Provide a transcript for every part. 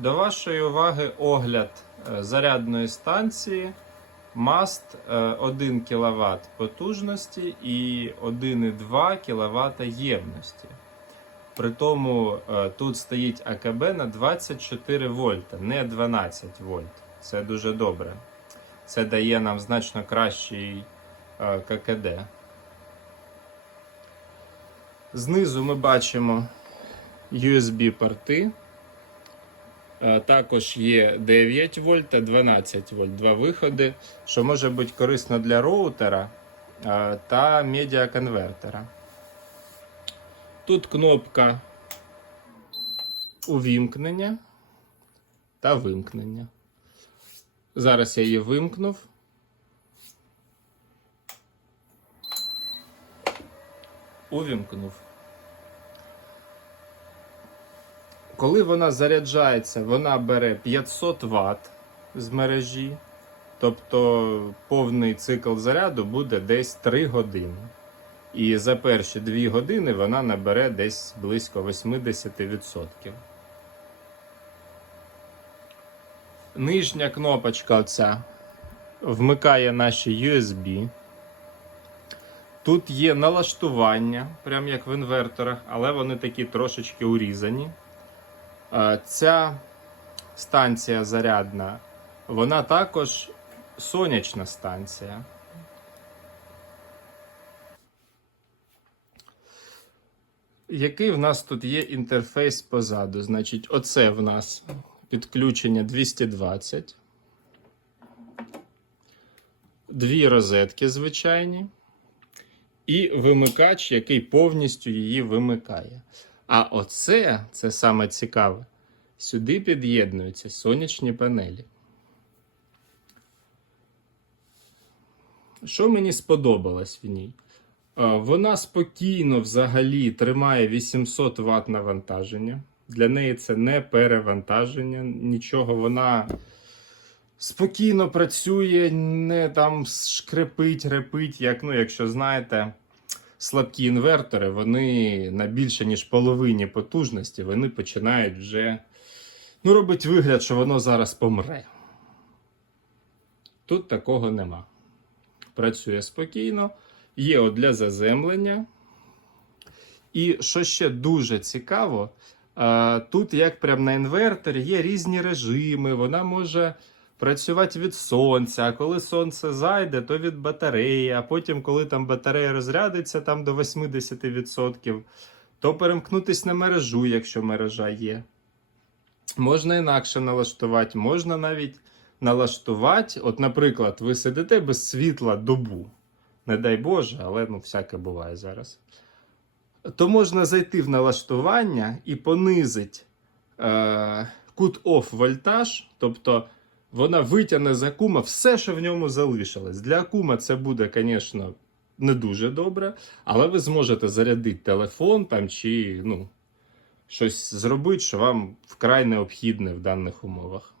До вашої уваги огляд е, зарядної станції е, 1 кВт потужності і 1,2 кВт ємності. При тому е, тут стоїть АКБ на 24 вольта, не 12 вольт. Це дуже добре. Це дає нам значно кращий е, ККД. Знизу ми бачимо USB-порти. Е, Також є 9 вольт та 12 вольт, два виходи, що може бути корисно для роутера е, та медіаконвертера. Тут кнопка увімкнення та вимкнення. Зараз я її вимкнув. Увімкнув. Коли вона заряджається, вона бере 500 Вт з мережі. Тобто повний цикл заряду буде десь 3 години. І за перші 2 години вона набере десь близько 80%. Нижня кнопочка оця вмикає наші USB. Тут є налаштування, прям як в інверторах, але вони такі трошечки урізані. Ця станція зарядна, вона також сонячна станція. Який в нас тут є інтерфейс позаду? Значить, оце в нас підключення 220. Дві розетки звичайні. І вимикач, який повністю її вимикає. А оце, це саме цікаве, сюди під'єднуються сонячні панелі. Що мені сподобалось в ній? Вона спокійно взагалі тримає 800 Вт навантаження. Для неї це не перевантаження, нічого вона спокійно працює, не там шкрепить, репить, як, ну, якщо знаєте, слабкі інвертори, вони на більше, ніж половині потужності, вони починають вже ну, робить вигляд, що воно зараз помре. Тут такого нема. Працює спокійно, є от для заземлення. І що ще дуже цікаво, тут, як прямо на інвертор, є різні режими, вона може працювати від сонця. А коли сонце зайде, то від батареї. А потім, коли там батарея розрядиться там до 80%, то перемкнутись на мережу, якщо мережа є. Можна інакше налаштувати, можна навіть налаштувати. От, наприклад, ви сидите без світла добу. Не дай Боже, але ну, всяке буває зараз. То можна зайти в налаштування і понизити е, cut-off вольтаж, тобто вона витягне з акума все, що в ньому залишилось. Для акума це буде, звісно, не дуже добре, але ви зможете зарядити телефон там чи ну, щось зробити, що вам вкрай необхідне в даних умовах.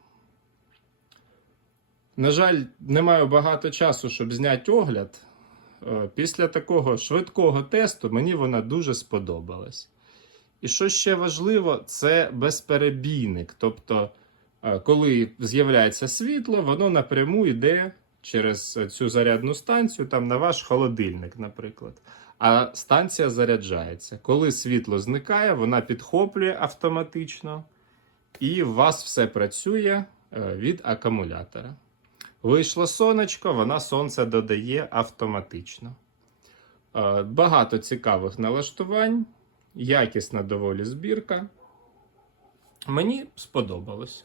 На жаль, не маю багато часу, щоб зняти огляд. Е, Після такого швидкого тесту мені вона дуже сподобалась. І що ще важливо, це безперебійник. Тобто, коли з'являється світло, воно напряму йде через цю зарядну станцію, там на ваш холодильник, наприклад. А станція заряджається. Коли світло зникає, вона підхоплює автоматично, і у вас все працює е, від акумулятора. Вийшло сонечко, вона сонце додає автоматично. Е, Багато цікавих налаштувань, якісна доволі збірка. Мені сподобалось.